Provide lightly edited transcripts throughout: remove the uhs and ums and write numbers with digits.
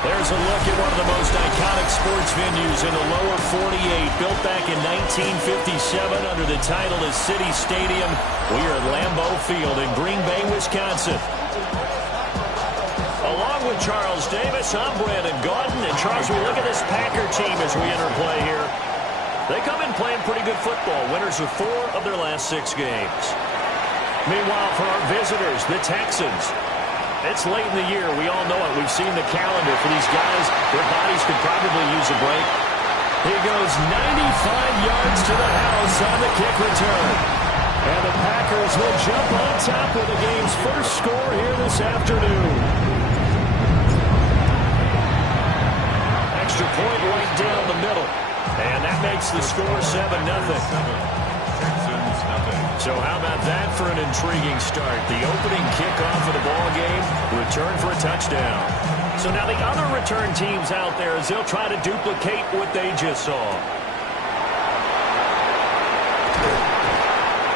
There's a look at one of the most iconic sports venues in the lower 48, built back in 1957 under the title of City Stadium. We are at Lambeau Field in Green Bay, Wisconsin. Along with Charles Davis, I'm Brandon Gaudin. And Charles, we look at this Packer team as we enter play here. They come in playing pretty good football, winners of 4 of their last 6 games. Meanwhile, for our visitors, the Texans, it's late in the year. We all know it. We've seen the calendar for these guys. Their bodies could probably use a break. He goes 95 yards to the house on the kick return. And the Packers will jump on top with the game's first score here this afternoon. Extra point right down the middle. And that makes the score 7-0. So how about that for an intriguing start? The opening kickoff of the ball game, return for a touchdown. So now the other return teams out there as they'll try to duplicate what they just saw.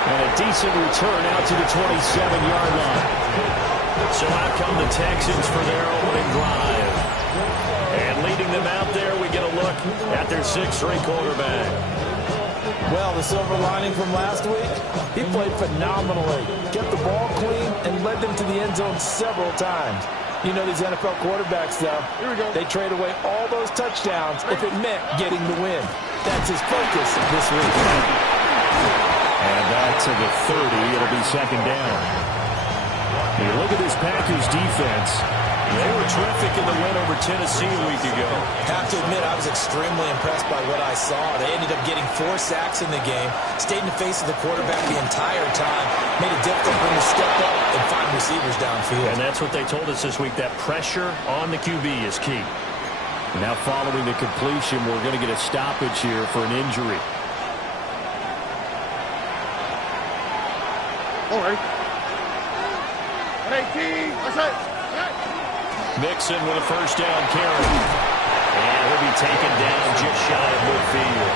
And a decent return out to the 27-yard line. So out come the Texans for their opening drive. And leading them out there, we get a look at their 6th-string quarterback. Well, the silver lining from last week, he played phenomenally. Kept the ball clean and led them to the end zone several times. You know these NFL quarterbacks, though. Here we go. They trade away all those touchdowns if it meant getting the win. That's his focus this week. And back to the 30. It'll be 2nd down. You look at this Packers defense. They were terrific in the win over Tennessee a week ago. Have to admit, I was extremely impressed by what I saw. They ended up getting 4 sacks in the game, stayed in the face of the quarterback the entire time, made it difficult for him to step up and find receivers downfield. And that's what they told us this week, that pressure on the QB is key. Now following the completion, we're going to get a stoppage here for an injury. All right. 118. That's it. Mixon with a 1st down carry. And he'll be taken down just shy of midfield.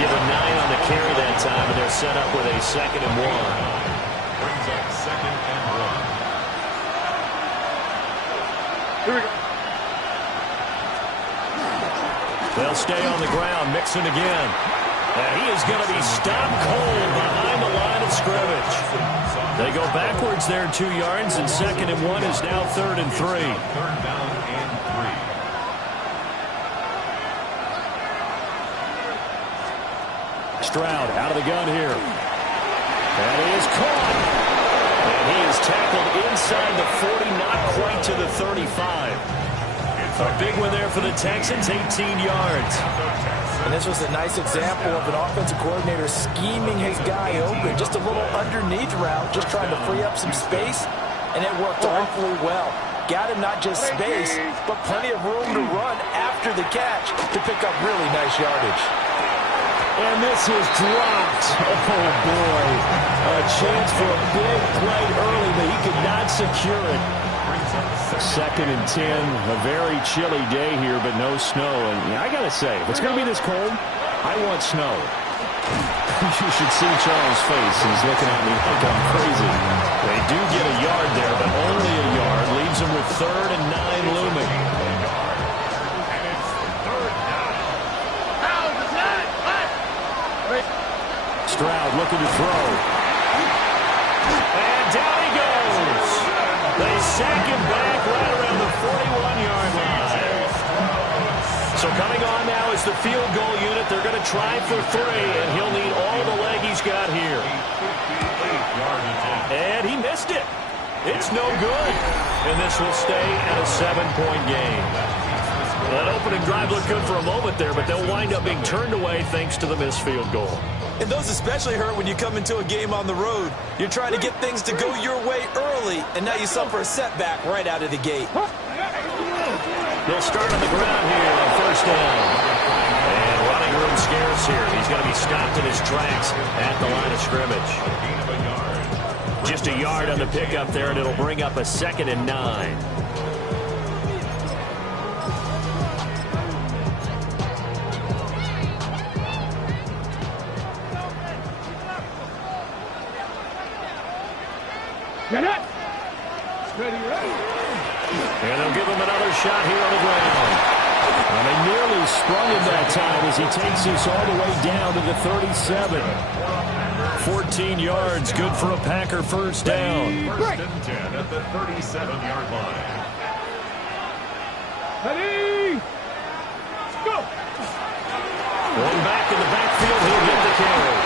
Give him 9 on the carry that time, and they're set up with a 2nd and 1. Brings up 2nd and 1. Here we go. They'll stay on the ground. Mixon again. And he is going to be stopped cold behind the line of scrimmage. They go backwards there 2 yards, and 2nd and 1 is now 3rd and 3. 3rd down and 3. Stroud out of the gun here. And he is caught. And he is tackled inside the 40, not quite to the 35. A big one there for the Texans, 18 yards. And this was a nice example of an offensive coordinator scheming his guy open. Just a little underneath route, just trying to free up some space, and it worked awfully well. Got him not just space, but plenty of room to run after the catch to pick up really nice yardage. And this is dropped. Oh, boy. A chance for a big play early, but he could not secure it. 2nd and 10. A very chilly day here, but no snow. And I got to say, if it's going to be this cold, I want snow. You should see Charles' face. He's looking at me like I'm crazy. They do get a yard there, but only a yard. Leaves them with 3rd and 9 looming. Stroud looking to throw. And down he goes. They sack him back right around the 41-yard line. So coming on now is the field goal unit. They're going to try for 3, and he'll need all the leg he's got here. And he missed it. It's no good. And this will stay at a 7-point game. That opening drive looked good for a moment there, but they'll wind up being turned away thanks to the missed field goal. And those especially hurt when you come into a game on the road. You're trying to get things to go your way early, and now you suffer a setback right out of the gate. They'll start on the ground here on 1st down. And running room scarce here. He's going to be stopped in his tracks at the line of scrimmage. Just a yard on the pickup there, and it'll bring up a 2nd and 9. And they'll give him another shot here on the ground. And they nearly sprung him that time as he takes this all the way down to the 37. 14 yards, good for a Packer first down. First and 10 at the 37-yard line. Ready? Go! Going back in the backfield, he'll get the carry.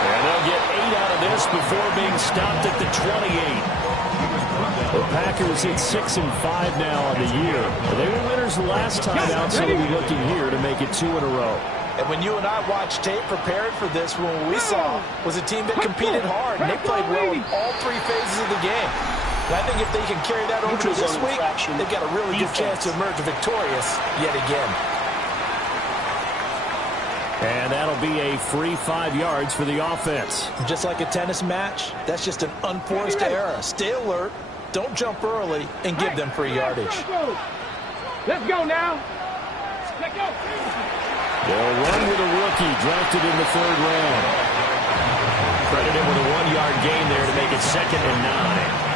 And they'll get 8 out of this before being stopped at the 28. The Packers hit 6-5 now on the year. They were winners the last time out, so they'll be looking here to make it 2 in a row. And when you and I watched tape preparing for this, what we saw was a team that competed hard, and they played well in all 3 phases of the game. And I think if they can carry that over to this week, they've got a really good chance to emerge victorious yet again. And that'll be a free 5 yards for the offense. Just like a tennis match, that's just an unforced error. Stay alert, don't jump early, and give them free yardage. Let's go now. Let's go. They'll run with a rookie drafted in the 3rd round. Credit him with a 1-yard gain there to make it 2nd and 9.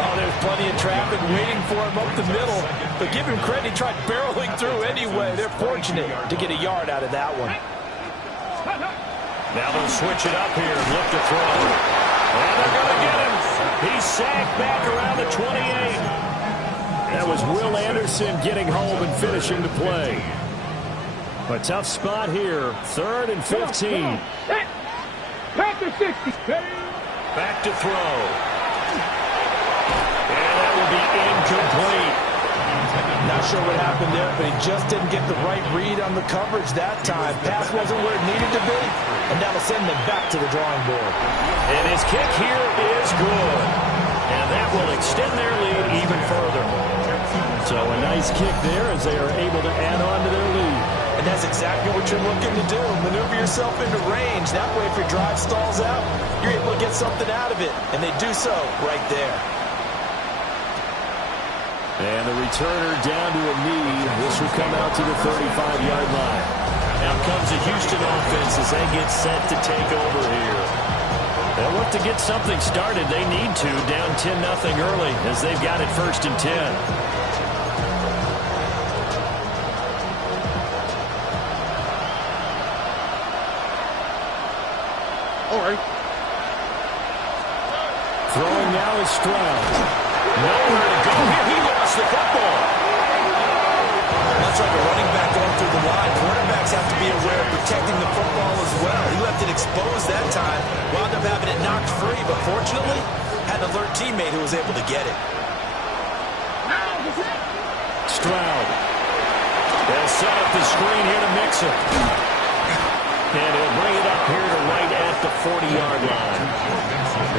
Oh, there's plenty of traffic waiting for him up the middle. But give him credit, he tried barreling through anyway. They're fortunate to get a yard out of that one. Now they'll switch it up here and look to throw. And they're going to get him. He's sacked back around the 28. That was Will Anderson getting home and finishing the play. A tough spot here. 3rd and 15. Panther 60. Back to throw. And that will be incomplete. Not sure what happened there, but he just didn't get the right read on the coverage that time. Pass wasn't where it needed to be, and that'll send them back to the drawing board. And his kick here is good. And that will extend their lead even further. So a nice kick there as they are able to add on to their lead. And that's exactly what you're looking to do. Maneuver yourself into range. That way, if your drive stalls out, you're able to get something out of it. And they do so right there. And the returner down to a knee. This will come out to the 35-yard line. Now comes the Houston offense as they get set to take over here. They'll look to get something started. They need to, down 10-0 early as they've got it 1st and 10. All right. Throwing now is Stroud. Nowhere to go here. He lost the football. Much like a running back going through the line, quarterbacks have to be aware of protecting the football as well. He left it exposed that time, wound up having it knocked free, but fortunately, had an alert teammate who was able to get it. Stroud. They'll set up the screen here to mix it. And he'll bring it up here to right at the 40-yard line.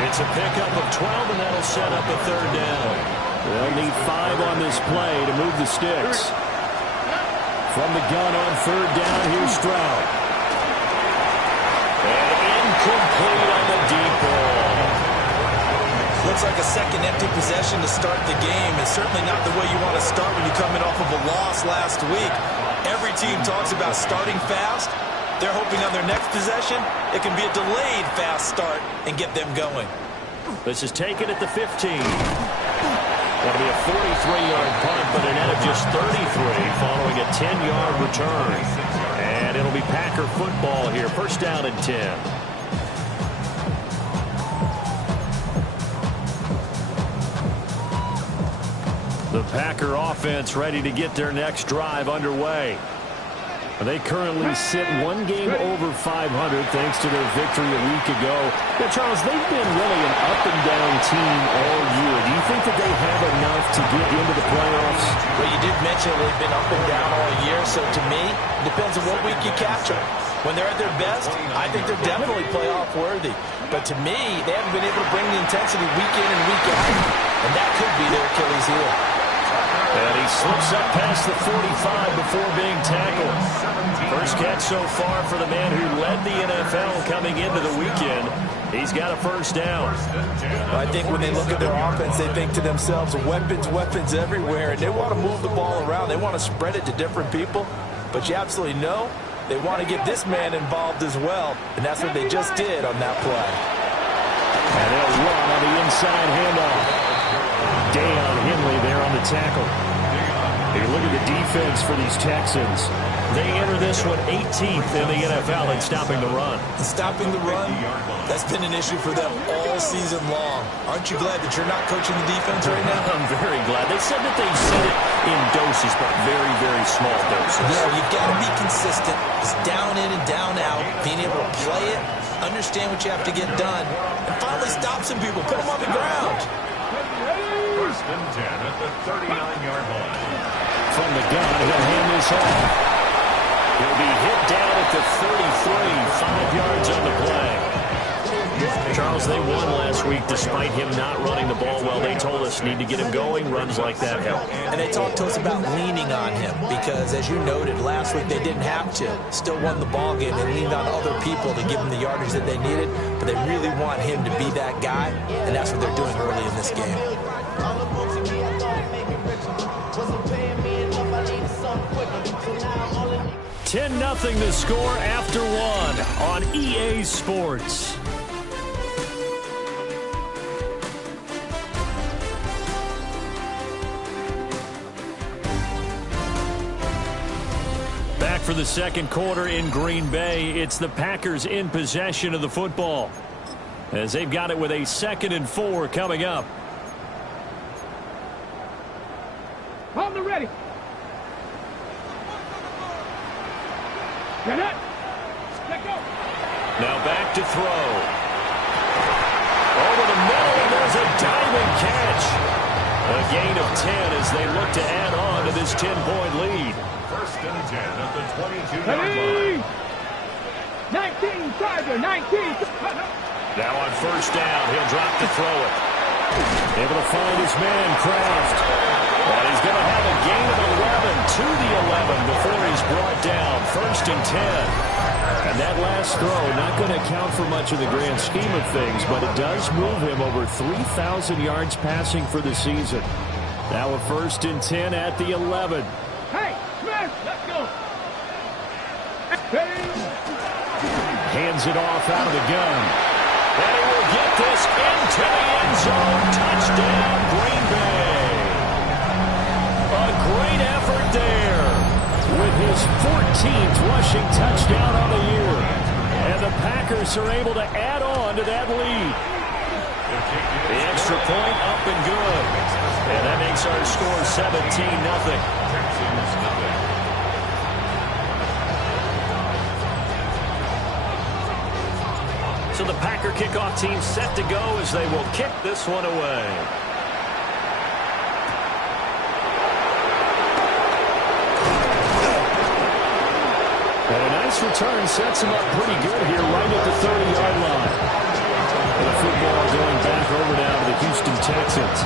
It's a pickup of 12, and that'll set up a 3rd down. They'll need 5 on this play to move the sticks. From the gun on 3rd down, here's Stroud. And incomplete on the deep ball. Looks like a second empty possession to start the game. It's certainly not the way you want to start when you're coming off of a loss last week. Every team talks about starting fast. They're hoping on their next possession, it can be a delayed fast start and get them going. This is taken at the 15. Going to be a 43-yard punt, but a net of just 33 following a 10-yard return. And it'll be Packer football here. 1st down and 10. The Packer offense ready to get their next drive underway. They currently sit 1 game over 500 thanks to their victory a week ago. Now, Charles, they've been really an up-and-down team all year. Do you think that they have enough to get into the playoffs? Well, you did mention they've been up and down all year, so to me, it depends on what week you catch them. When they're at their best, I think they're definitely playoff-worthy. But to me, they haven't been able to bring the intensity week in and week out, and that could be their Achilles heel. And he slips up past the 45 before being tackled. First catch so far for the man who led the NFL coming into the weekend. He's got a 1st down. I think when they look at their offense, they think to themselves, weapons, weapons everywhere, and they want to move the ball around. They want to spread it to different people. But you absolutely know they want to get this man involved as well, and that's what they just did on that play. And they'll run on the inside handoff. Deion Henley there on the tackle. You look at the defense for these Texans. They enter this one 18th in the NFL in stopping the run. Stopping the run, that's been an issue for them all season long. Aren't you glad that you're not coaching the defense right now? I'm very glad. They said that they said it in doses, but very, very small doses. Yeah, you've got to be consistent. It's down in and down out. Being able to play it, understand what you have to get done, and finally stop some people. Put them on the ground. First and 10 at the 39-yard line. From the gun, he'll hand this off. He'll be hit down at the 33, 5 yards on the play. Charles, they won last week despite him not running the ball well. They told us need to get him going. Runs like that help. And they talked to us about leaning on him because, as you noted, last week they didn't have to. Still won the ball game. They leaned on other people to give them the yardage that they needed, but they really want him to be that guy, and that's what they're doing early in this game. 10-0 the score after one on EA Sports. Back for the second quarter in Green Bay. It's the Packers in possession of the football as they've got it with a 2nd and 4 coming up. On the ready. Get it. Let go. Now back to throw. Over the middle, and there's a diving catch. A gain of 10 as they look to add on to this 10-point lead. First and 10 at the 22-yard line. 19, Tiger, 19. Now on first down, he'll drop to throw it. Able to find his man, Kraft. And he's going to have a gain of 11 to the 11 before he's brought down. 1st and 10. And that last throw not going to count for much in the grand scheme of things, but it does move him over 3,000 yards passing for the season. Now a 1st and 10 at the 11. Hey, Smith, let's go. Hands it off out of the gun. And he will get this into the end zone. Touchdown, Green Bay. A great effort there with his 14th rushing touchdown on the year. And the Packers are able to add on to that lead. The extra point up and good. And that makes our score 17-0. So the Packer kickoff team set to go as they will kick this one away. And a nice return sets him up pretty good here right at the 30-yard line. And the football going back over now to the Houston Texans.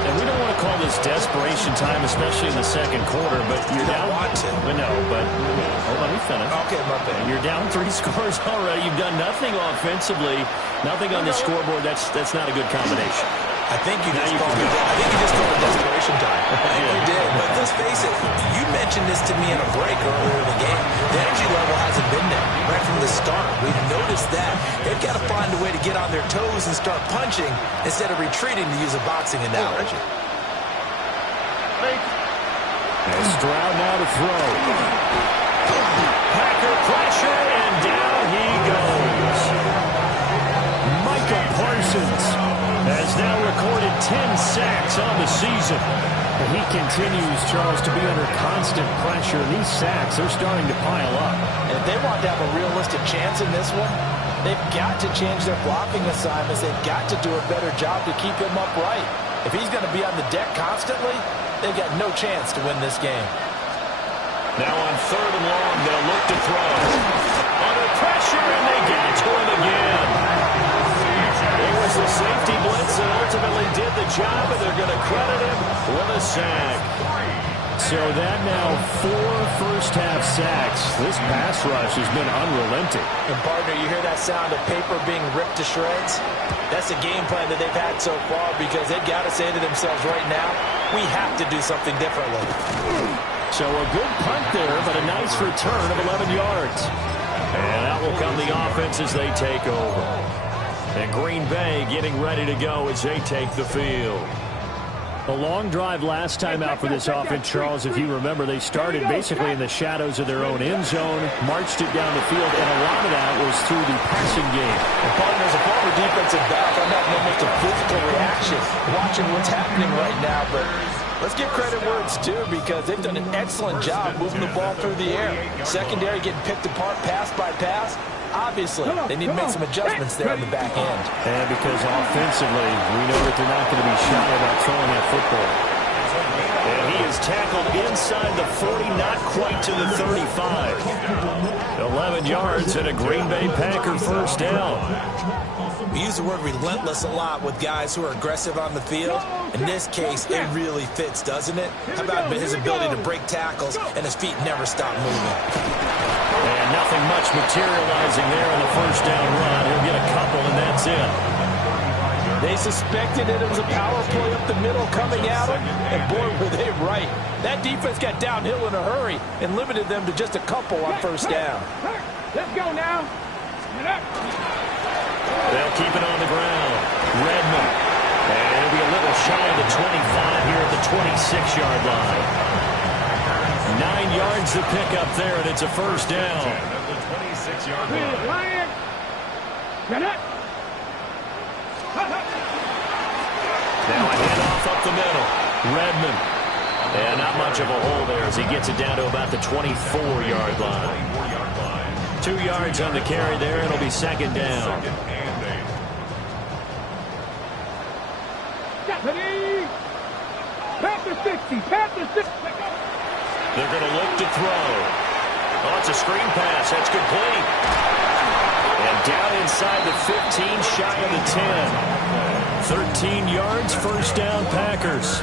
And we don't want to call this desperation time, especially in the second quarter, but you're down. Want to. No, but let me finish. Okay, my bad. You're down 3 scores already. You've done nothing offensively, nothing on the scoreboard. That's not a good combination. I think you just called it desperation time. I think you did. But let's face it, you mentioned this to me in a break earlier in the game. The energy level hasn't been there right from the start. We've noticed that. They've got to find a way to get on their toes and start punching instead of retreating, to use a boxing analogy. And Stroud now to throw. Packer pressure, and down he goes. Micah Parsons has now recorded 10 sacks on the season. And he continues, Charles, to be under constant pressure. And these sacks, they're starting to pile up. And if they want to have a realistic chance in this one, they've got to change their blocking assignments. They've got to do a better job to keep him upright. If he's going to be on the deck constantly, they've got no chance to win this game. Now on 3rd and long, they'll look to throw. Under pressure, and they get it to him again. It was the safety blitz that ultimately did the job, and they're going to credit him with a sack. So that now 4 first-half sacks. This pass rush has been unrelenting. And, partner, you hear that sound of paper being ripped to shreds? That's the game plan that they've had so far because they've got to say to themselves right now, we have to do something differently. So a good punt there, but a nice return of 11 yards. And out will come the offense as they take over. And Green Bay getting ready to go as they take the field. A long drive last time out for this offense, Charles. If you remember, they started basically in the shadows of their own end zone, marched it down the field, and a lot of that was through the passing game. And partners, a former defensive back, I'm having almost a physical reaction watching what's happening right now, but let's give credit where it's due because they've done an excellent job moving the ball through the air. Secondary getting picked apart pass by pass. Obviously, they need to make some adjustments there on the back end. And because offensively, we know that they're not going to be shy about throwing that football. And he is tackled inside the 40, not quite to the 35. 11 yards and a Green Bay Packer first down. We use the word relentless a lot with guys who are aggressive on the field. In this case, it really fits, doesn't it? How about his ability to break tackles and his feet never stop moving? And nothing much materializing there on the first down run. He'll get a couple, and that's it. They suspected that it was a power play up the middle coming at them, and boy, were they right. That defense got downhill in a hurry and limited them to just a couple on first down. Let's go now. They'll keep it on the ground. Redmond. And it'll be a little shy of the 25 here at the 26-yard line. 9 yards to pick up there, and it's a first down. The 26-yard line. Now a handoff up the middle. Redmond. And not much of a hole there as he gets it down to about the 24-yard line. 2 yards on the carry there. It'll be second down. Past the 60. Past the 60. They're going to look to throw. Oh, it's a screen pass. That's complete. And down inside the 15, shy of the 10. 13 yards, first down, Packers.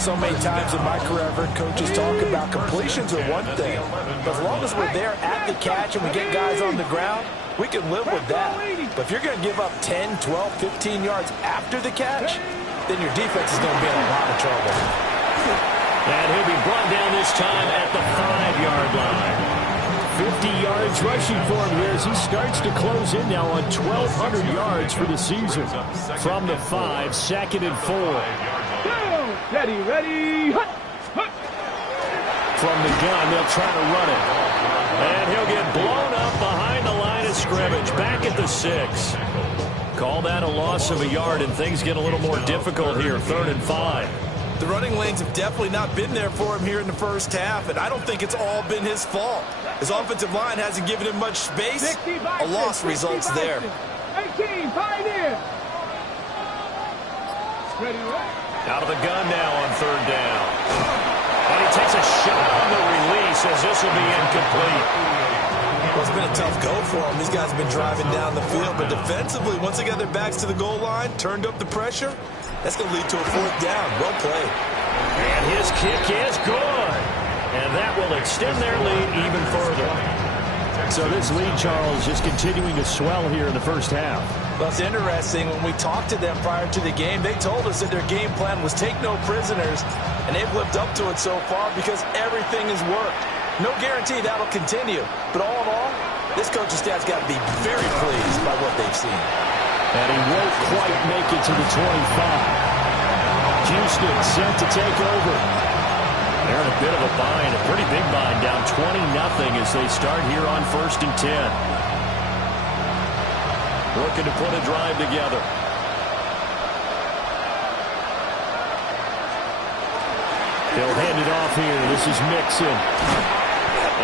So many times in my career, I've heard coaches talk about completions are one thing. But as long as we're there at the catch and we get guys on the ground, we can live with that. But if you're going to give up 10, 12, 15 yards after the catch, then your defense is going to be in a lot of trouble. And he'll be brought down this time at the 5-yard line. 50 yards rushing for him here as he starts to close in now on 1,200 yards for the season. From the 5, 2nd and 4. Ready, ready. From the gun, they'll try to run it. And he'll get blown up behind the line of scrimmage. Back at the 6. Call that a loss of a yard, and things get a little more difficult here. 3rd and 5. The running lanes have definitely not been there for him here in the first half, and I don't think it's all been his fault. His offensive line hasn't given him much space. A loss results there. 18, pioneer. Ready, Out of the gun now on 3rd down. And he takes a shot on the release as this will be incomplete. Well, it's been a tough go for him. These guys have been driving down the field, but defensively, once they got their backs to the goal line, turned up the pressure, that's going to lead to a 4th down. Well played. And his kick is good. And that will extend their lead even further. So this lead, Charles, just continuing to swell here in the first half. Well, it's interesting. When we talked to them prior to the game, they told us that their game plan was take no prisoners, and they've lived up to it so far because everything has worked. No guarantee that'll continue. But all in all, this coaching staff's got to be very pleased by what they've seen. And he won't quite make it to the 25. Houston set to take over. They're in a bit of a bind, a pretty big bind, down 20-0 as they start here on 1st and 10. Looking to put a drive together. They'll hand it off here. This is Mixon.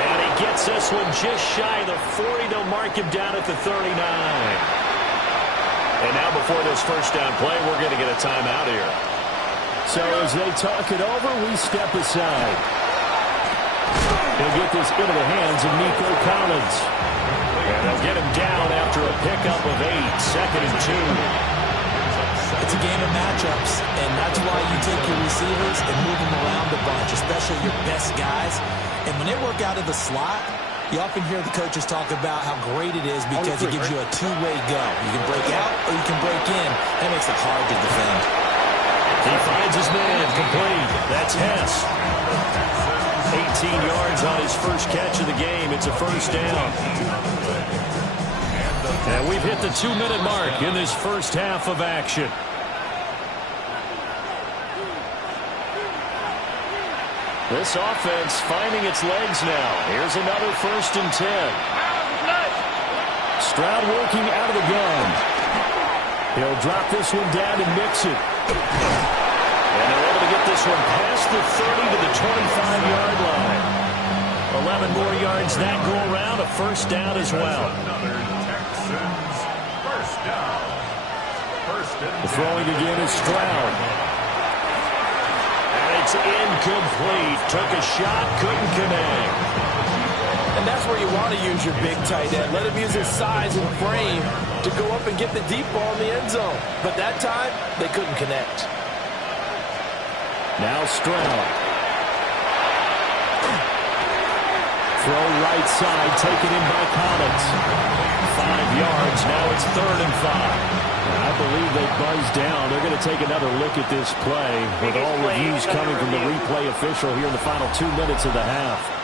And he gets this one just shy of the 40. They'll mark him down at the 39. And now before this first down play, we're going to get a timeout here. So as they talk it over, we step aside. He'll get this into the hands of Nico Collins. And they'll get him down after a pickup of 8, 2nd and 2. It's a game of matchups, and that's why you take your receivers and move them around a bunch, especially your best guys. And when they work out of the slot, you often hear the coaches talk about how great it is because it gives you a two-way go. You can break out or you can break in. That makes it hard to defend. He finds his man, complete. That's Hess. 18 yards on his first catch of the game. It's a first down. And we've hit the 2-minute mark in this first half of action. This offense finding its legs now. Here's another 1st and 10. Stroud working out of the gun. He'll drop this one down and mix it. And they're able to get this one past the 30 to the 25-yard line. 11 more yards that go around, a 1st down as well. Another Texans first down. The throwing again is Stroud. And it's incomplete. Took a shot, couldn't connect. And that's where you want to use your big tight end. Let him use his size and frame to go up and get the deep ball in the end zone. But that time, they couldn't connect. Now Stroud. Throw right side, taken in by Collins. 5 yards, now it's 3rd and 5. I believe they buzzed down. They're going to take another look at this play with all reviews coming from the replay official here in the final 2 minutes of the half.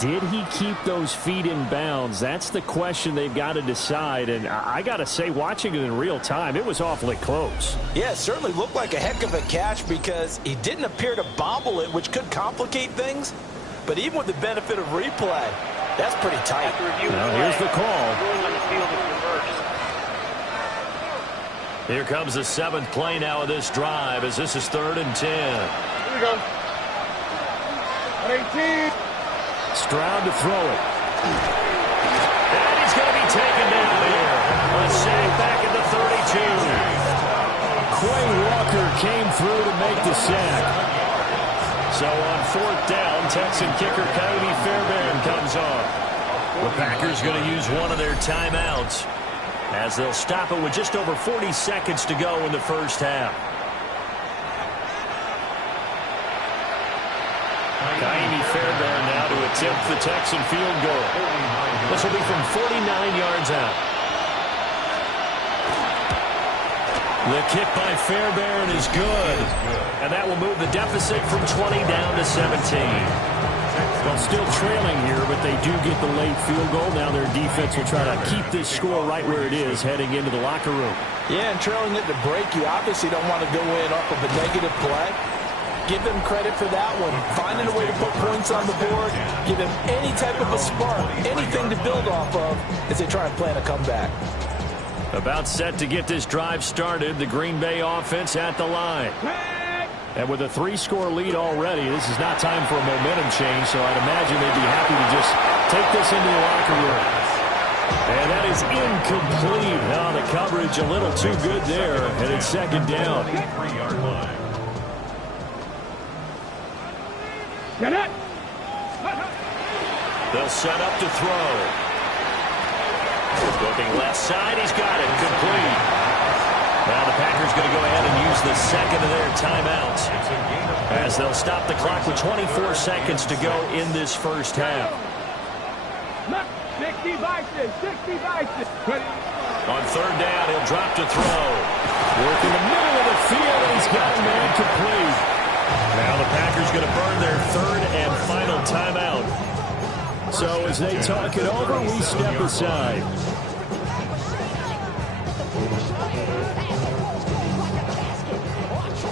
Did he keep those feet in bounds? That's the question they've got to decide. And I got to say, watching it in real time, it was awfully close. Yeah, it certainly looked like a heck of a catch because he didn't appear to bobble it, which could complicate things. But even with the benefit of replay, that's pretty tight. Now here's the call. Here comes the 7th play now of this drive as this is 3rd and 10. Here we go. 18. Stroud to throw it. And he's going to be taken down here. A sack back at the 32. Quay Walker came through to make the sack. So on 4th down, Texan kicker Coyote Fairbairn comes on. The Packers going to use one of their timeouts as they'll stop it with just over 40 seconds to go in the first half. Coyote Fairbairn now to attempt the Texan field goal. This will be from 49 yards out. The kick by Fairbairn is good. And that will move the deficit from 20 down to 17. Well, still trailing here, but they do get the late field goal. Now their defense will try to keep this score right where it is heading into the locker room. Yeah, and trailing at the break, you obviously don't want to go in off of a negative play. Give them credit for that one. Finding a way to put points on the board, give them any type of a spark, anything to build off of as they try and plan a comeback. About set to get this drive started, the Green Bay offense at the line. And with a 3-score lead already, this is not time for a momentum change, so I'd imagine they'd be happy to just take this into the locker room. And that is incomplete. Now the coverage a little too good there, and it's 2nd down. 3-yard line. Get it. They'll set up to throw. Looking left side, he's got it, complete. Now the Packers going to go ahead and use the 2nd of their timeouts as they'll stop the clock with 24 seconds to go in this first half. 60 vices, 60 vices. On 3rd down, he'll drop to throw. Work in the middle of the field, and he's got a man complete. Now the Packers going to burn their 3rd and final timeout. So as they talk it over, we step aside.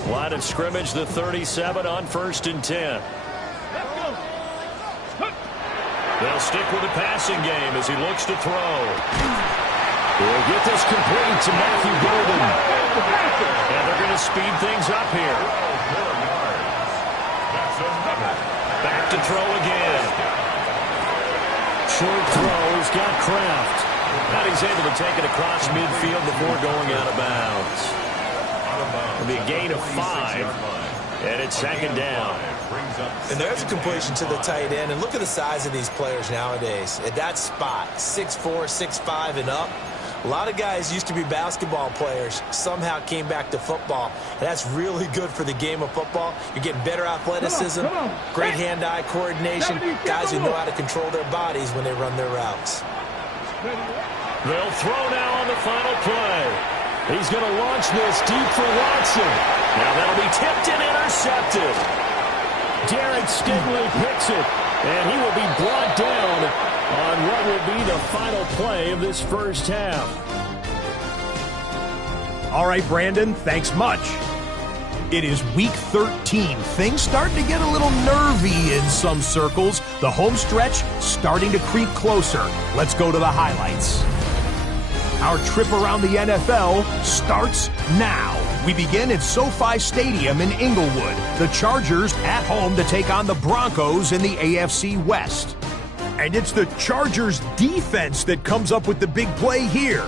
Line of scrimmage, the 37 on 1st and 10. They'll stick with the passing game as he looks to throw. He'll get this complete to Matthew Golden. And they're going to speed things up here. Back to throw again. Short throw, he's got Kraft. And he's able to take it across midfield before going out of bounds. It'll be a gain of 5, and it's 2nd down. And there's a completion to the tight end. And look at the size of these players nowadays. At that spot, 6'4", 6'5", and up. A lot of guys used to be basketball players, somehow came back to football. And that's really good for the game of football. You're getting better athleticism, great hand-eye coordination, guys who know how to control their bodies when they run their routes. They'll throw now on the final play. He's going to launch this deep for Watson. Now that'll be tipped and intercepted. Derek Stingley picks it, and he will be brought down on what will be the final play of this first half. All right, Brandon, thanks much. It is week 13. Things starting to get a little nervy in some circles. The home stretch starting to creep closer. Let's go to the highlights. Our trip around the NFL starts now. We begin at SoFi Stadium in Inglewood. The Chargers at home to take on the Broncos in the AFC West. And it's the Chargers defense that comes up with the big play here.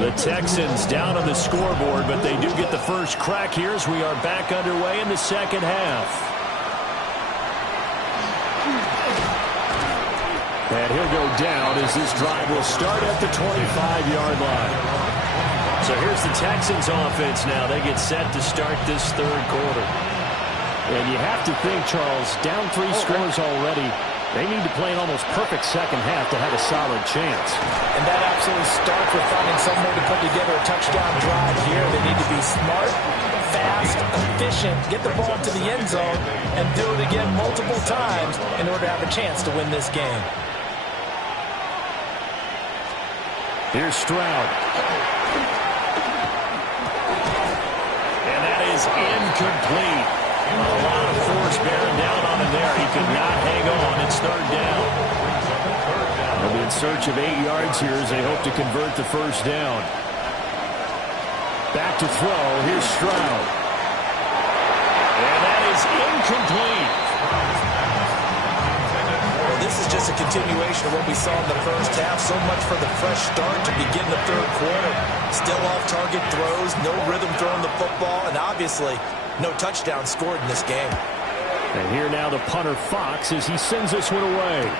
The Texans down on the scoreboard, but they do get the first crack here as we are back underway in the second half. And he'll go down as this drive will start at the 25-yard line. So here's the Texans offense now. They get set to start this third quarter. And you have to think, Charles, down 3 scores already. They need to play an almost perfect second half to have a solid chance. And that absolutely starts with finding some way to put together a touchdown drive here. They need to be smart, fast, efficient, get the ball to the end zone, and do it again multiple times in order to have a chance to win this game. Here's Stroud. And that is incomplete. A lot of force bearing down on him there. He could not hang on. It's third down. They'll be in search of 8 yards here as they hope to convert the first down. Back to throw. Here's Stroud. And that is incomplete. Well, this is just a continuation of what we saw in the first half. So much for the fresh start to begin the third quarter. Still off-target throws, no rhythm throwing the football, and obviously no touchdown scored in this game. And here now the punter Fox as he sends this one away.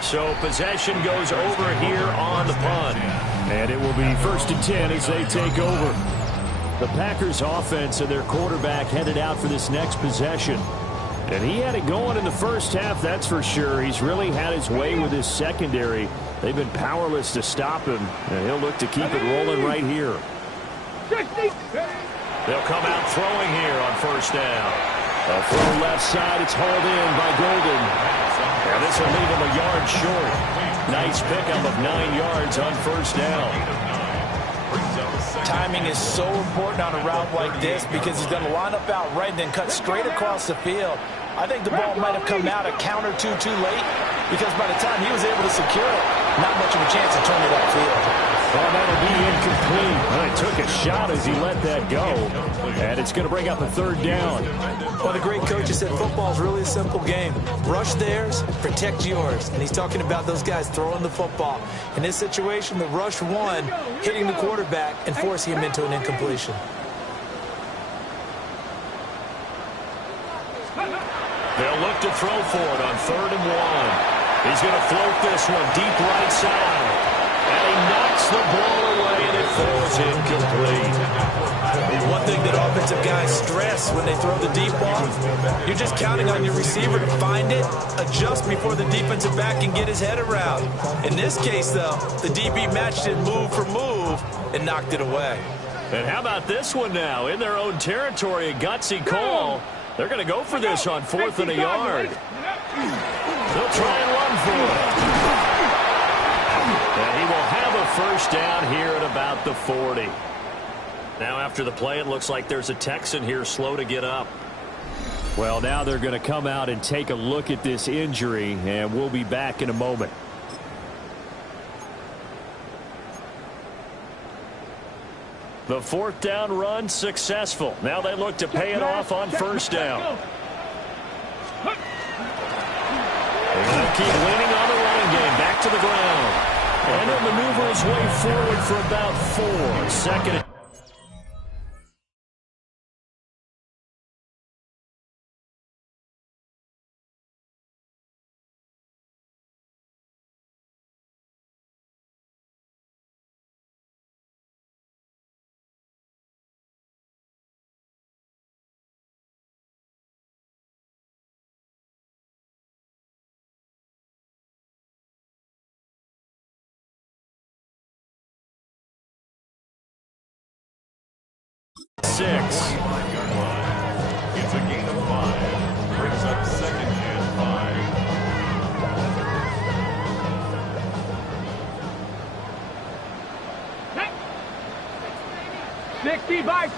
So possession goes over here on the punt. And it will be 1st and 10 as they take over. The Packers offense and their quarterback headed out for this next possession. And he had it going in the first half, that's for sure. He's really had his way with his secondary. They've been powerless to stop him. And he'll look to keep it rolling right here. They'll come out throwing here on first down. A throw left side. It's hauled in by Golden. And this will leave him a yard short. Nice pickup of 9 yards on first down. Timing is so important on a route like this because he's going to line up out right and then cut straight across the field. I think the ball might have come out a count or two too late because by the time he was able to secure it, not much of a chance to turn it upfield. Well, that'll be incomplete. Well, he took a shot as he let that go. And it's going to bring up a third down. Well, the great coach has said football is really a simple game. Rush theirs, protect yours. And he's talking about those guys throwing the football. In this situation, the rush one, hitting the quarterback and forcing him into an incompletion. They'll look to throw for it on 3rd and 1. He's going to float this one deep right side. And he knocks the ball away, and it falls incomplete. One thing that offensive guys stress when they throw the deep ball, you're just counting on your receiver to find it, adjust before the defensive back can get his head around. In this case, though, the DB matched it move for move and knocked it away. And how about this one now? In their own territory, a gutsy call. They're going to go for this on 4th and a yard. They'll try and run for it. And he will have a first down here at about the 40. Now after the play, it looks like there's a Texan here slow to get up. Well, now they're going to come out and take a look at this injury, and we'll be back in a moment. The 4th down run successful. Now they look to pay it off on first down. They're going to keep leaning on the running game. Back to the ground. And he'll maneuver his way forward for about 4. 2nd 6. It's a gain of 5. Brings up second and 5.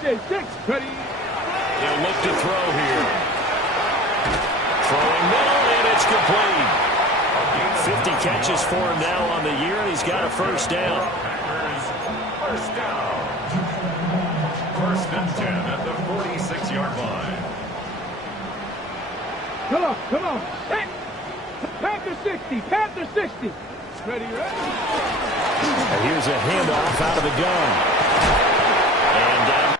6. Ready. He'll look to throw here. Throwing middle, and it's complete. 50 catches for him now on the year, and he's got a first down. First down. First and 10 at the 46-yard line. Come on. Hey. Panther 60. Ready. And here's a handoff out of the gun. And down.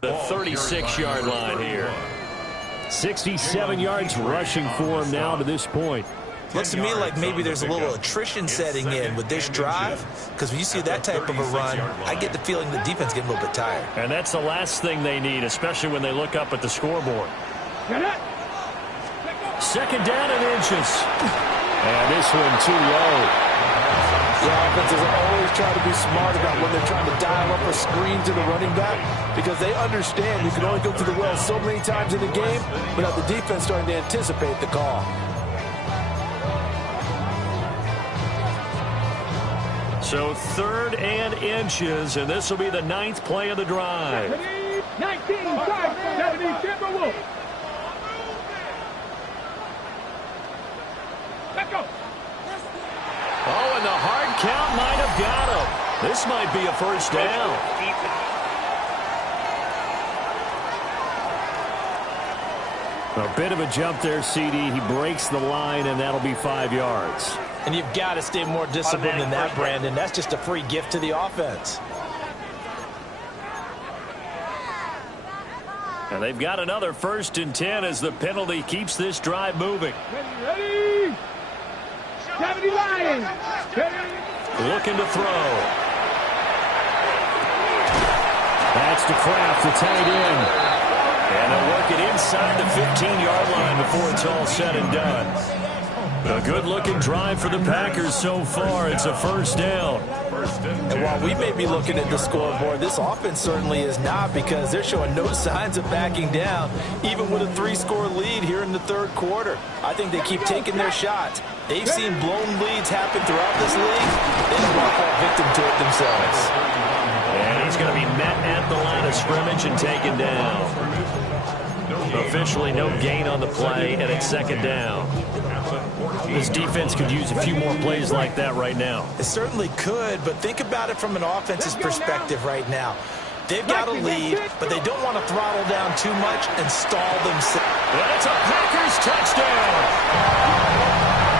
The 36-yard line here. 67 yards rushing for him now to this point. Looks to me like maybe there's a little attrition setting in with this drive, because when you see that type of a run, I get the feeling the defense getting a little bit tired. And that's the last thing they need, especially when they look up at the scoreboard. Second down and inches. And this one too low. The offenses always try to be smart about when they're trying to dial up a screen to the running back, because they understand you can only go to the well so many times in a game without the defense starting to anticipate the call. So 3rd and inches, and this will be the 9th play of the drive. 19, 70, Timberwolves. Let's go. Oh, and the hard count might have got him. This might be a first down. A bit of a jump there, CD. He breaks the line, and that'll be 5 yards. And you've got to stay more disciplined than that, Brandon. That's just a free gift to the offense. And they've got another 1st and 10 as the penalty keeps this drive moving. Ready. 70 Lions. Looking to throw. That's to Kraft, the tight end. And they'll work it inside the 15-yard line before it's all said and done. A good-looking drive for the Packers so far. It's a first down. And while we may be looking at the scoreboard, this offense certainly is not, because they're showing no signs of backing down, even with a 3-score lead here in the 3rd quarter. I think they keep taking their shots. They've seen blown leads happen throughout this league. They don't want to fall victim to it themselves. And he's going to be met at the line of scrimmage and taken down. Officially no gain on the play, and it's second down. This defense could use a few more plays like that right now. It certainly could, but think about it from an offense's perspective right now. They've got a lead, but they don't want to throttle down too much and stall themselves. And it's a Packers touchdown.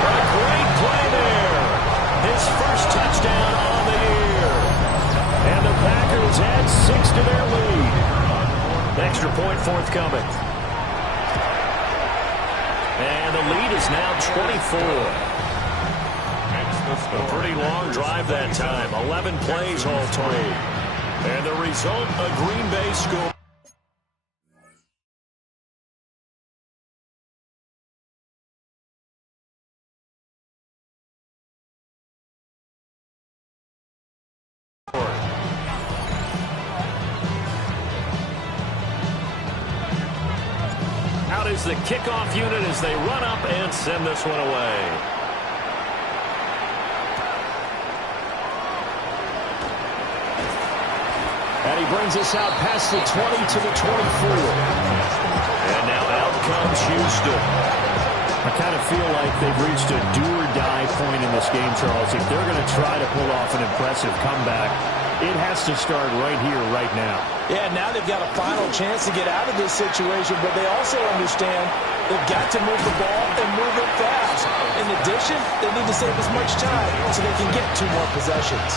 A great play there. His first touchdown on the year. And the Packers add 6 to their lead. Extra point forthcoming. And the lead is now 24. A pretty long drive that time. 11 plays all told. And the result, a Green Bay score. Out is the kickoff unit as they run up and send this one away. And he brings us out past the 20 to the 24. And now out comes Houston. I kind of feel like they've reached a do-or-die point in this game, Charles. If they're going to try to pull off an impressive comeback, it has to start right here, right now. Yeah, now they've got a final chance to get out of this situation, but they also understand they've got to move the ball and move it fast. In addition, they need to save as much time so they can get 2 more possessions.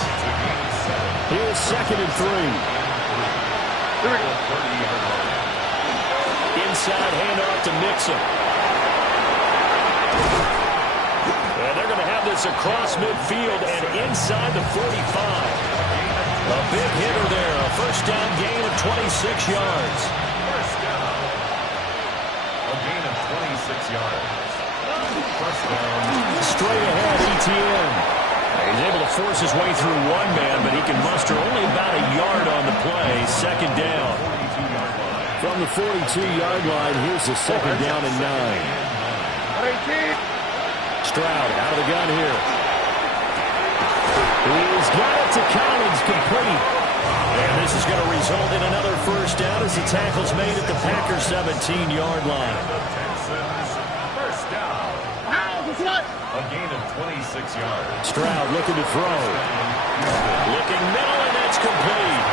Here's 2nd and 3. Inside handoff to Mixon. And they're going to have this across midfield and inside the 45. A big hitter there. A first down gain of 26 yards. First down. A gain of 26 yards. First down. Straight ahead, ETN. He's able to force his way through one man, but he can muster only about a yard on the play. Second down. From the 42-yard line, here's the second down and 9. Stroud out of the gun here. He's got it to Collins, complete. And this is going to result in another first down as the tackle's made at the Packers' 17-yard line. First down. A gain of 26 yards. Stroud looking to throw. Looking middle, and that's complete.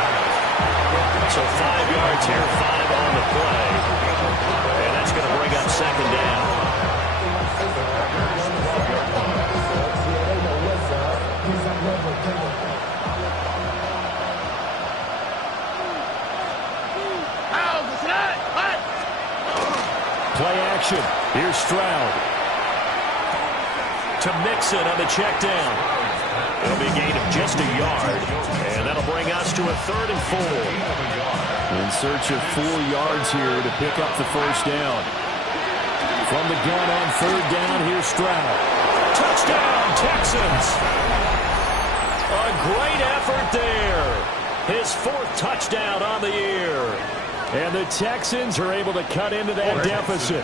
So 5 yards here, 5 on the play. And that's going to bring up second down. Play action. Here's Stroud. To Mixon on the check down. It'll be a gain of just a yard. And that'll bring us to a 3rd and 4. In search of 4 yards here to pick up the first down. From the gun on 3rd down, here's Stroud. Touchdown, Texans. A great effort there. His 4th touchdown on the year. And the Texans are able to cut into that deficit.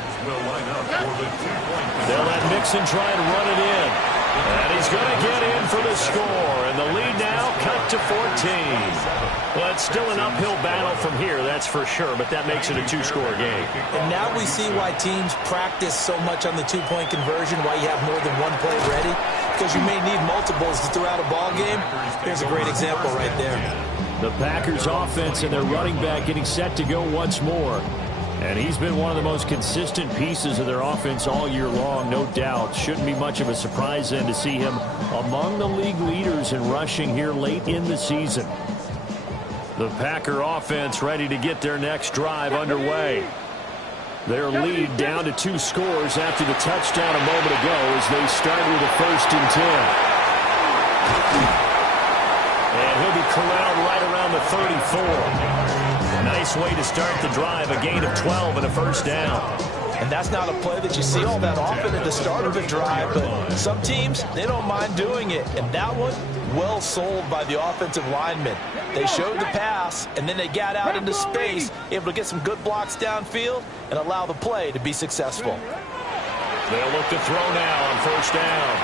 They'll let Mixon try and run it in. And he's going to get in for the score. And the lead now cut to 14. Well, it's still an uphill battle from here, that's for sure. But that makes it a 2-score game. And now we see why teams practice so much on the 2-point conversion, why you have more than one play ready. Because you may need multiples throughout a ball game. Here's a great example right there. The Packers offense and their running back getting set to go once more. And he's been one of the most consistent pieces of their offense all year long, no doubt. Shouldn't be much of a surprise then to see him among the league leaders in rushing here late in the season. The Packer offense ready to get their next drive underway. Their lead down to 2 scores after the touchdown a moment ago as they start with a 1st and 10. And he'll be corralled right around the 34. Nice way to start the drive. A gain of 12 and a first down. And that's not a play that you see all that often at the start of a drive, but some teams, they don't mind doing it. And that one, well sold by the offensive linemen. They showed the pass, and then they got out into space, able to get some good blocks downfield and allow the play to be successful. They'll look to throw now on first down.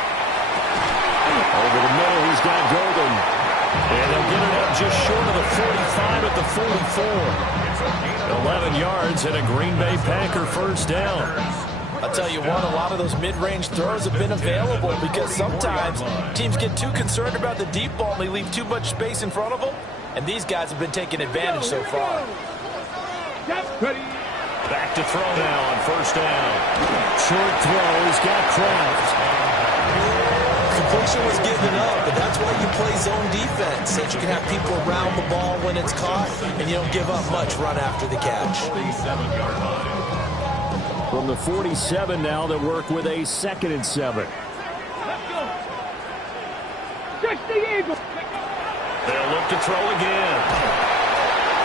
Over the middle, he's got Golden. And they'll get it up just short of the 45 at the 44. 11 yards and a Green Bay Packer first down. I'll tell you what, a lot of those mid-range throws have been available because sometimes teams get too concerned about the deep ball and they leave too much space in front of them, and these guys have been taking advantage so far. Back to throw now on first down. Short throw, he's got Kraft. Completion was given up, but that's why you play zone defense, so that you can have people around the ball when it's caught, and you don't give up much run after the catch. 47-yard line. From the 47 now, they work with a 2nd and 7. They'll look to throw again.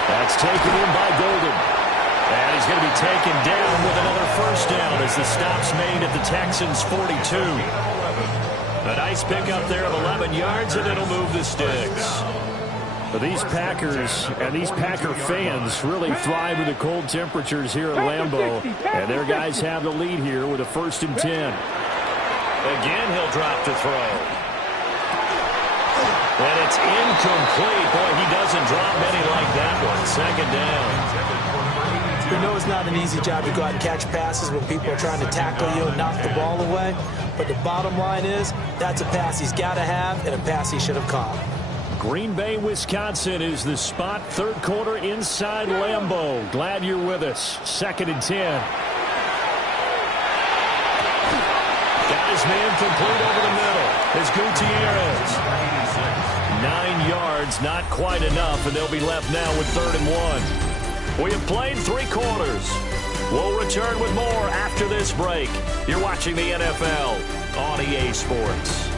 That's taken in by Golden. And he's going to be taken down with another first down as the stop's made at the Texans' 42. A nice pickup there of 11 yards, and it'll move the sticks. But these Packers and these Packer fans really thrive in the cold temperatures here at Lambeau. And their guys have the lead here with a 1st and 10. Again, he'll drop to throw. And it's incomplete. Boy, he doesn't drop many like that one. 2nd down. We know it's not an easy job to go out and catch passes when people are trying to tackle you and knock the ball away. But the bottom line is, that's a pass he's got to have and a pass he should have caught. Green Bay, Wisconsin is the spot. 3rd quarter inside Lambeau. Glad you're with us. 2nd and 10. Got his man complete over the middle. It's Gutierrez. 9 yards, not quite enough, and they'll be left now with 3rd and 1. We have played 3 quarters. We'll return with more after this break. You're watching the NFL on EA Sports.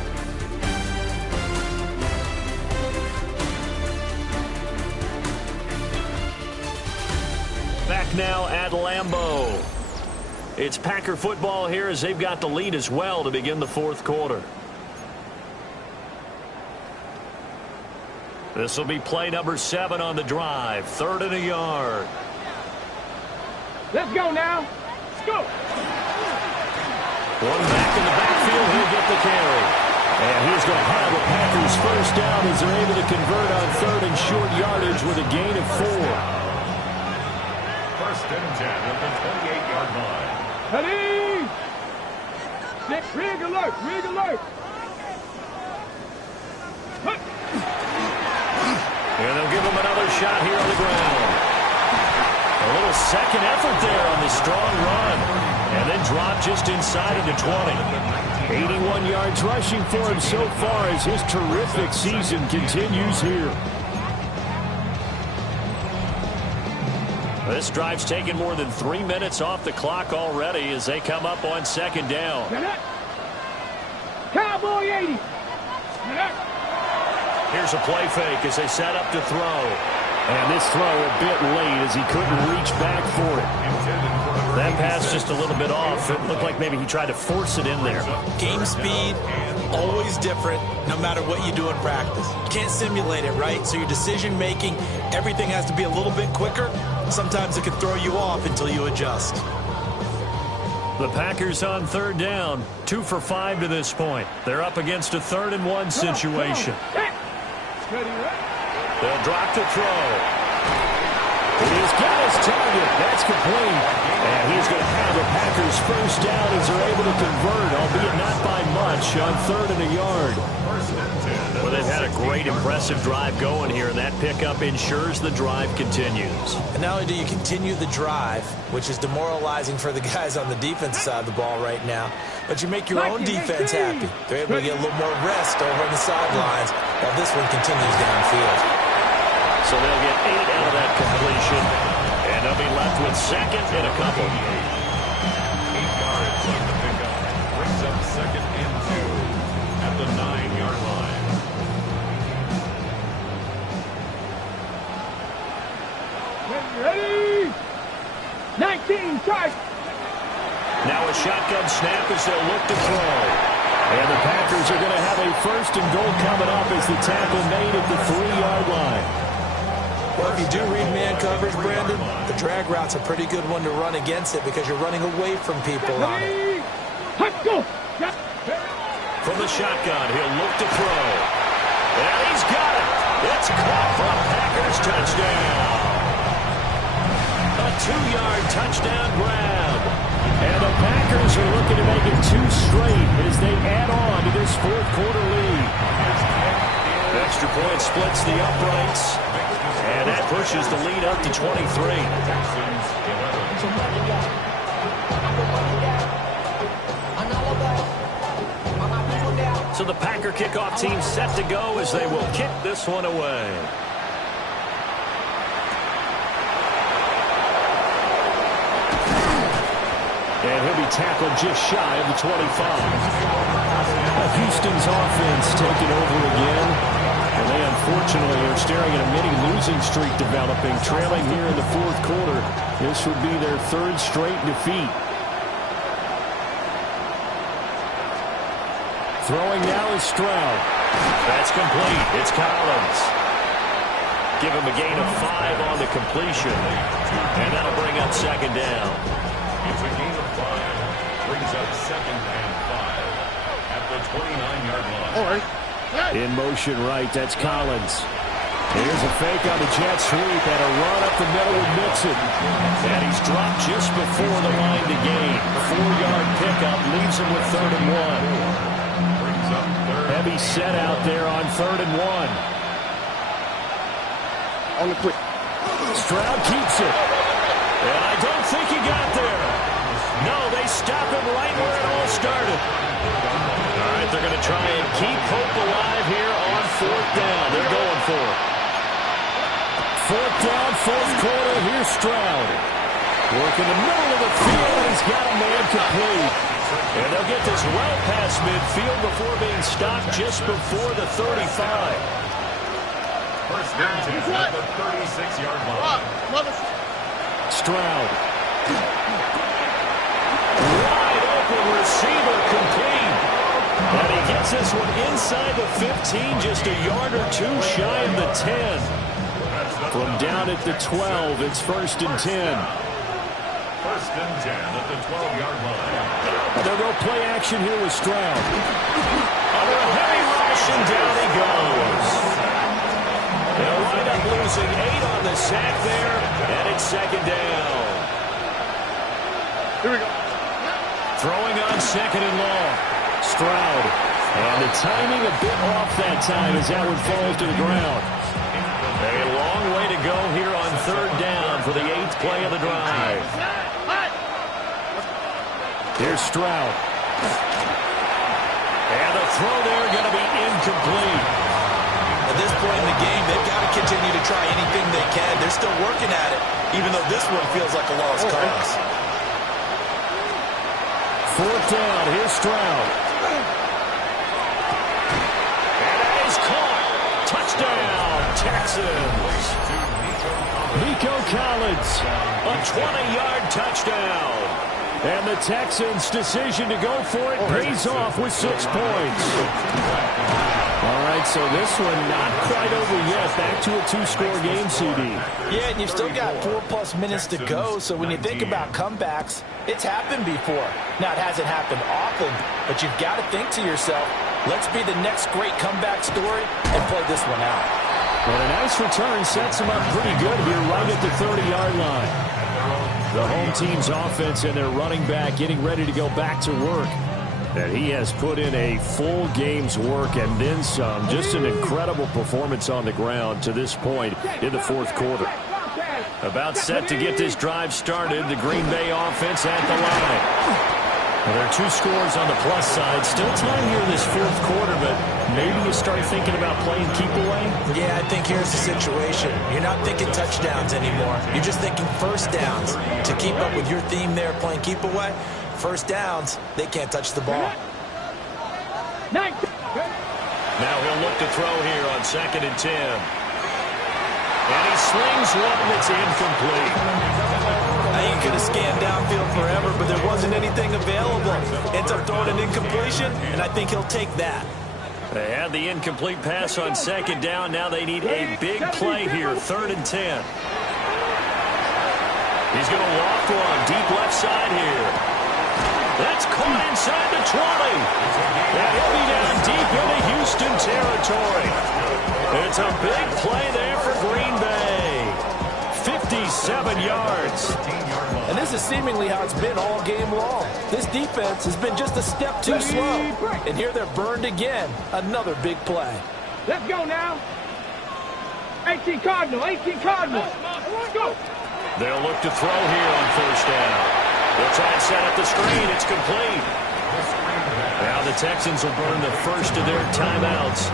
Back now at Lambeau. It's Packer football here as they've got the lead as well to begin the 4th quarter. This will be play number 7 on the drive. 3rd and a yard. Let's go now. Let's go. One back in the backfield. He'll get the carry. And he's going to have a Packers first down as they're able to convert on 3rd and short yardage with a gain of 4. 1st and 10 at the 28-yard line. Ready? Rig alert. Rig alert. And they'll give him another shot here on the ground. A little second effort there on the strong run. And then drop just inside of the 20. 81 yards rushing for him so far as his terrific season continues here. This drive's taken more than 3 minutes off the clock already as they come up on 2nd down. Cowboy 80. Here's a play fake as they set up to throw. And this throw a bit late as he couldn't reach back for it. That pass just a little bit off. It looked like maybe he tried to force it in there. Game speed, always different, no matter what you do in practice. You can't simulate it, right? So your decision making, everything has to be a little bit quicker. Sometimes it can throw you off until you adjust. The Packers on 3rd down, 2 for 5 to this point. They're up against a 3rd and 1 situation. They'll drop to throw. He's got his target. That's complete. And he's going to have the Packers first down as they're able to convert, albeit not by much, on 3rd and a yard. Well, they've had a great, impressive drive going here, and that pickup ensures the drive continues. And not only do you continue the drive, which is demoralizing for the guys on the defense side of the ball right now, but you make your own defense happy. They're able to get a little more rest over on the sidelines while this one continues downfield. So they'll get 8 out of that completion, and they'll be left with 2nd and a couple. 8 yards on the pickup. Brings up 2nd and 2 at the 9-yard line. Ready? 19, charge. Now a shotgun snap as they'll look to throw. And the Packers are going to have a 1st and goal coming up as the tackle made at the 3-yard line. Well, if you do read man coverage, Brandon, the drag route's a pretty good one to run against it because you're running away from people on it. Let's go. From the shotgun, he'll look to throw. And he's got it. It's caught for a Packers touchdown. 2-yard touchdown grab. And the Packers are looking to make it 2 straight as they add on to this fourth-quarter lead. Extra point splits the uprights, and that pushes the lead up to 23. So the Packer kickoff team set to go as they will kick this one away. And he'll be tackled just shy of the 25. Houston's offense taking over again. And they unfortunately are staring at a mini losing streak developing, trailing here in the fourth quarter. This would be their 3rd straight defeat. Throwing now is Stroud. That's complete. It's Collins. Give him a gain of 5 on the completion. And that'll bring up second down. It's a gain of 5. Brings up 2nd and 5 at the 29-yard line. All right. In motion right, that's Collins. Here's a fake on the jet sweep and a run up the middle with Mixon. And he's dropped just before the line to gain. 4-yard pickup leaves him with 3rd and 1. Heavy set out there on 3rd and 1. On the quick. Stroud keeps it. And I don't think he got there. No, they stop him right where it all started. All right, they're going to try and keep hope alive here on 4th down. They're going for it. 4th down, 4th quarter. Here's Stroud. Working the middle of the field, and he's got a man complete. And they'll get this well past midfield before being stopped just before the 35. First down at the 36-yard line. Stroud. Wide open receiver complete. And he gets this one inside the 15, just a yard or 2 shy of the 10. From down at the 12, it's 1st and 10. 1st and 10 at the 12-yard line. They'll go play action here with Stroud. Under a heavy rush, and down he goes. They'll wind up losing 8 on the sack there, and it's 2nd down. Here we go. Throwing on 2nd and long. Stroud. And the timing a bit off that time as that one falls to the ground. A long way to go here on 3rd down for the 8th play of the drive. Here's Stroud. And the throw there going to be incomplete. At this point in the game, they've got to continue to try anything they can. They're still working at it, even though this one feels like a lost cause. 4th down. Here's Stroud. And that is caught. Touchdown, Texans. Nico Collins, a 20-yard touchdown. And the Texans' decision to go for it pays off with 6 points. All right, so this one not quite over yet. Back to a 2-score game, CD. Yeah, and you've still got 4+ minutes to go, so when you think about comebacks, it's happened before. Now, it hasn't happened often, but you've got to think to yourself, let's be the next great comeback story and play this one out. But a nice return sets them up pretty good here right at the 30-yard line. The home team's offense and their running back getting ready to go back to work. And he has put in a full game's work and then some. Just an incredible performance on the ground to this point in the 4th quarter. About set to get this drive started, the Green Bay offense at the line. Well, there are 2 scores on the plus side. Still time here in this 4th quarter, but maybe you start thinking about playing keep away? Yeah, I think here's the situation. You're not thinking touchdowns anymore. You're just thinking 1st downs. To keep up with your theme there, playing keep away, 1st downs, they can't touch the ball. Now he'll look to throw here on 2nd and 10. And he slings one that's incomplete. He could have scanned downfield forever, but there wasn't anything available. Ends up throwing an incompletion, and I think he'll take that. They had the incomplete pass on 2nd down. Now they need a big play here, 3rd and 10. He's going to loft one deep left side here. That's caught inside the 20. And he'll be down deep into Houston territory. It's a big play there for Green Bay. 57 yards. And this is seemingly how it's been all game long. This defense has been just a step too slow. And here they're burned again. Another big play. Let's go now. 18 Cardinal, 18 Cardinal. Let's go. They'll look to throw here on first down. They'll try and set up the screen. It's complete. Now the Texans will burn the first of their timeouts.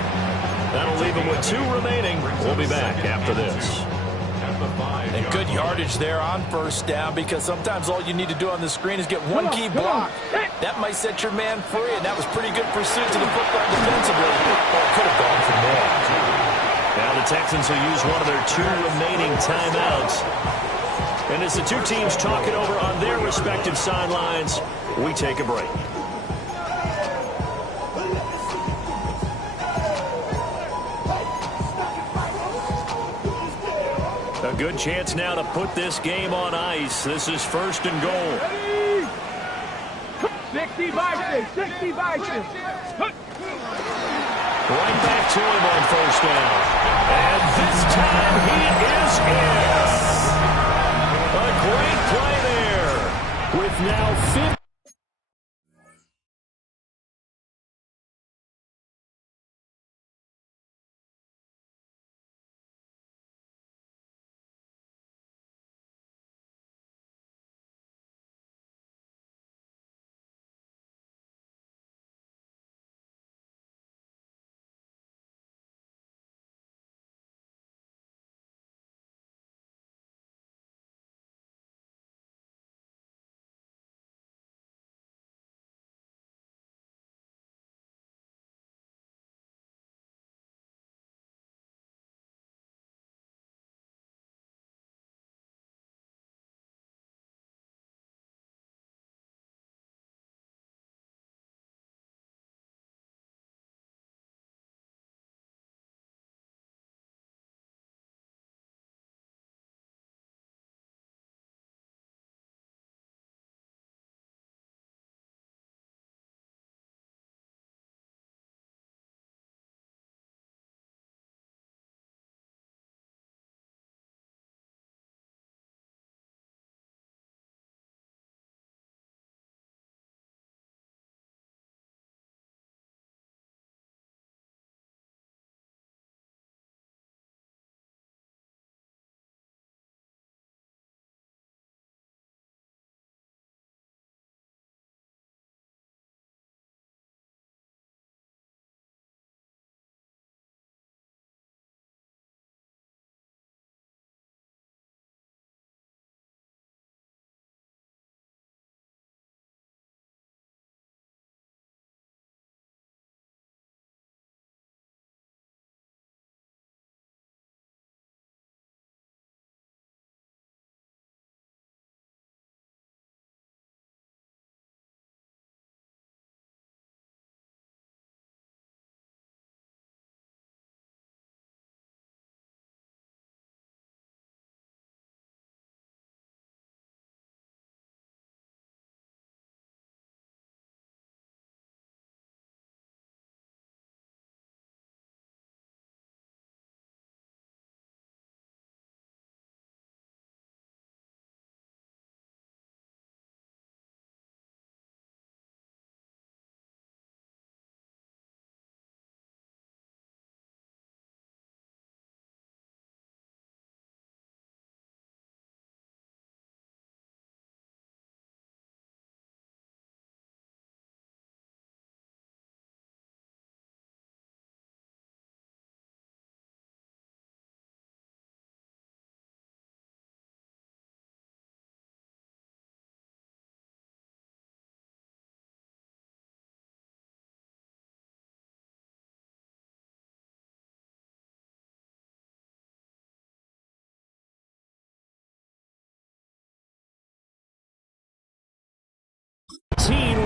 That'll leave them with 2 remaining. We'll be back after this. And good yardage there on first down, because sometimes all you need to do on the screen is get one key block. That might set your man free, and that was pretty good pursuit to the football defensively. Oh, it could have gone for more. Now the Texans will use one of their 2 remaining timeouts. And as the 2 teams talk it over on their respective sidelines, we take a break. A good chance now to put this game on ice. This is first and goal. 60 by 6, 60 by 6. Right back to him on first down. And this time he is in. A great play there. With now 50.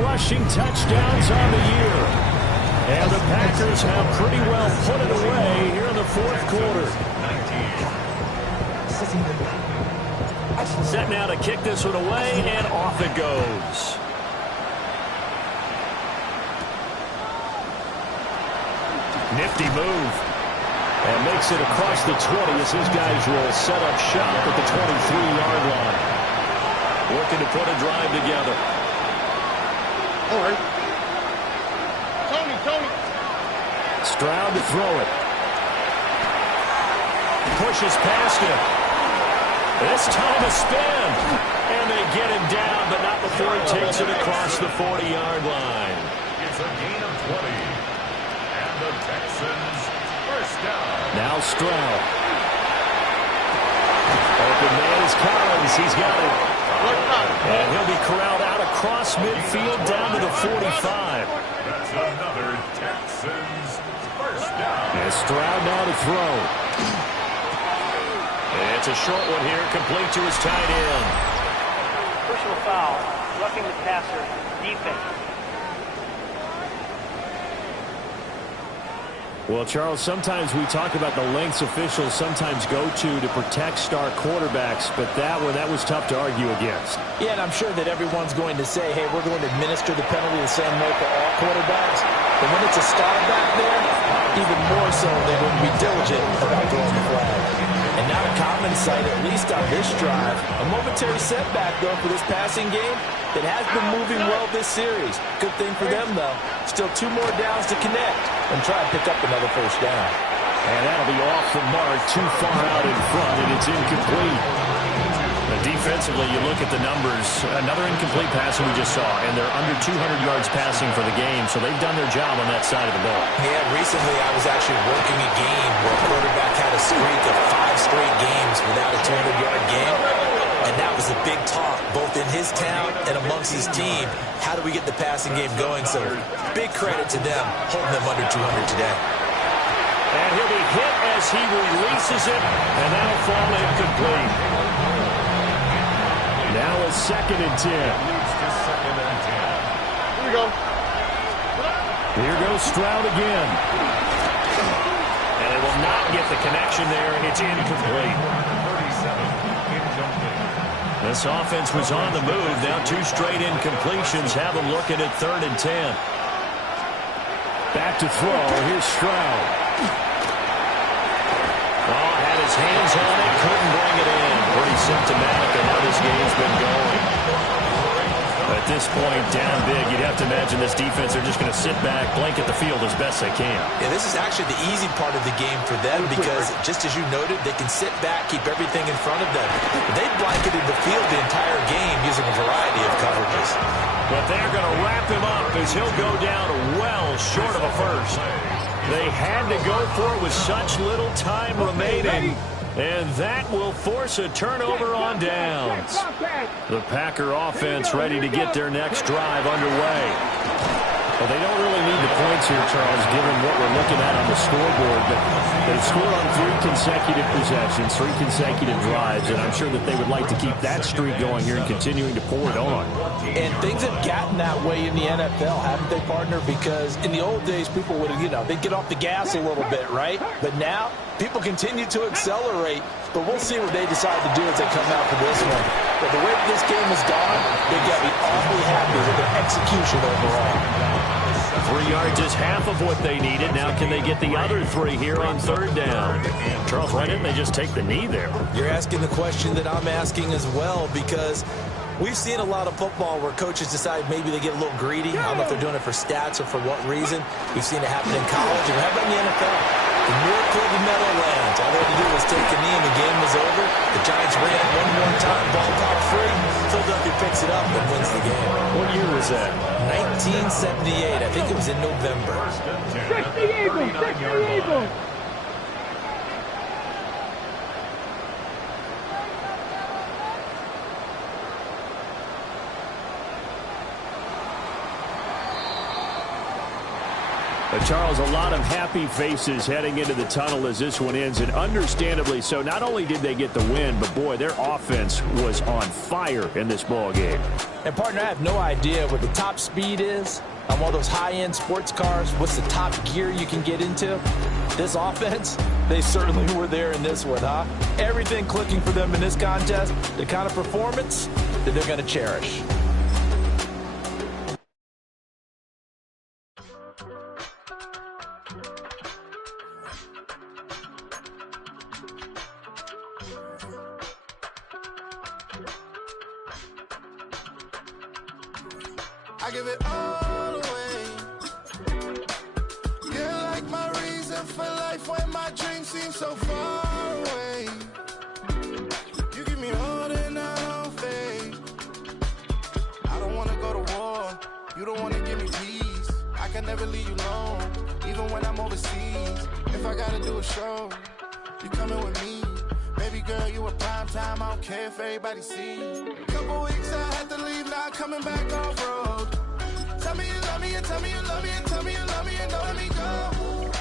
Rushing touchdowns on the year. And the Packers have pretty well put it away here in the fourth quarter. Set now to kick this one away, and off it goes. Nifty move. And makes it across the 20 as his guys will set up shop at the 23-yard line. looking to put a drive together. All right. Tony. Stroud to throw it. Pushes past him. This time a spin. And they get him down, but not before he takes it across the 40-yard line. It's a gain of 20. And the Texans first down. Now Stroud. Open man is Collins. He's got it. And he'll be corralled out across midfield down to the 45. That's another Texans first down. And Stroud now to throw. It's a short one here, complete to his tight end. Personal foul, roughing the passer, defense. Well, Charles, sometimes we talk about the lengths officials sometimes go to protect star quarterbacks, but that was tough to argue against. Yeah, and I'm sure that everyone's going to say, hey, we're going to administer the penalty the same way for all quarterbacks. But when it's a star back there, even more so, they're going to be diligent about throwing the flag. And not a common sight, at least on this drive. A momentary setback, though, for this passing game that has been moving well this series. Good thing for them, though. Still 2 more downs to connect and try to pick up another first down. And that'll be off the mark, too far out in front, and it's incomplete. But defensively, you look at the numbers, another incomplete pass that we just saw, and they're under 200 yards passing for the game, so they've done their job on that side of the ball. Yeah, recently I was actually working a game where a quarterback had a streak of 5 straight games without a 200-yard game, and that was a big talk, both in his town and amongst his team. How do we get the passing game going? So big credit to them, holding them under 200 today. And he'll be hit as he releases it, and that'll fall incomplete. Now a 2nd and 10. Leads to 2nd and 10. Here we go. Here goes Stroud again. And it will not get the connection there. It's incomplete. 37, incomplete. This offense was on the move. Now 2 straight incompletions have them looking at 3rd and 10. Back to throw. Here's Stroud. Oh, had his hands on it. Couldn't bring it in. Pretty symptomatic of how this game's been going. At this point, down big, you'd have to imagine this defense, they're just going to sit back, blanket the field as best they can. Yeah, this is actually the easy part of the game for them because, just as you noted, they can sit back, keep everything in front of them. They blanketed the field the entire game using a variety of coverages. But they're going to wrap him up as he'll go down well short of a first. They had to go for it with such little time remaining. And that will force a turnover on downs. The Packer offense ready to get their next drive underway. Well, they don't really need the points here, Charles, given what we're looking at on the scoreboard. But they've scored on 3 consecutive possessions, 3 consecutive drives, and I'm sure that they would like to keep that streak going here and continuing to pour it on. And things have gotten that way in the NFL, haven't they, partner? Because in the old days, people would, they'd get off the gas a little bit, right? But now, people continue to accelerate, but we'll see what they decide to do as they come out for this one. But the way this game has gone, they've got to be awfully happy with their execution overall. 3 yards is half of what they needed. Now can they get the other 3 here on 3rd down? Charles, why didn't they just take the knee there? You're asking the question that I'm asking as well, because we've seen a lot of football where coaches decide maybe they get a little greedy. I don't know if they're doing it for stats or for what reason. We've seen it happen in college, and how about in the NFL? The miracle of the Meadowlands. All they had to do was take a knee and the game was over. The Giants ran it one more time, ball popped free. Philadelphia picks it up and wins the game. What year was that? 1978. I think it was in November. 60 Eagles! 60 Eagles! But Charles, a lot of happy faces heading into the tunnel as this one ends, and understandably so. Not only did they get the win, but boy, their offense was on fire in this ball game. And partner, I have no idea what the top speed is on one of those high-end sports cars. What's the top gear you can get into? This offense, they certainly were there in this one, huh? Everything clicking for them in this contest, the kind of performance that they're going to cherish. give it all away. You're like my reason for life when my dreams seem so far away. You give me more than I don't fake. I don't wanna go to war. You don't wanna give me peace. I can never leave you alone, even when I'm overseas. If I gotta do a show, you coming with me. Baby girl, you a prime time. I don't care if everybody sees. Couple weeks I had to leave, now I'm coming back off road. Tell me you love me, and tell me you love me, and tell me you love me, and don't let me go.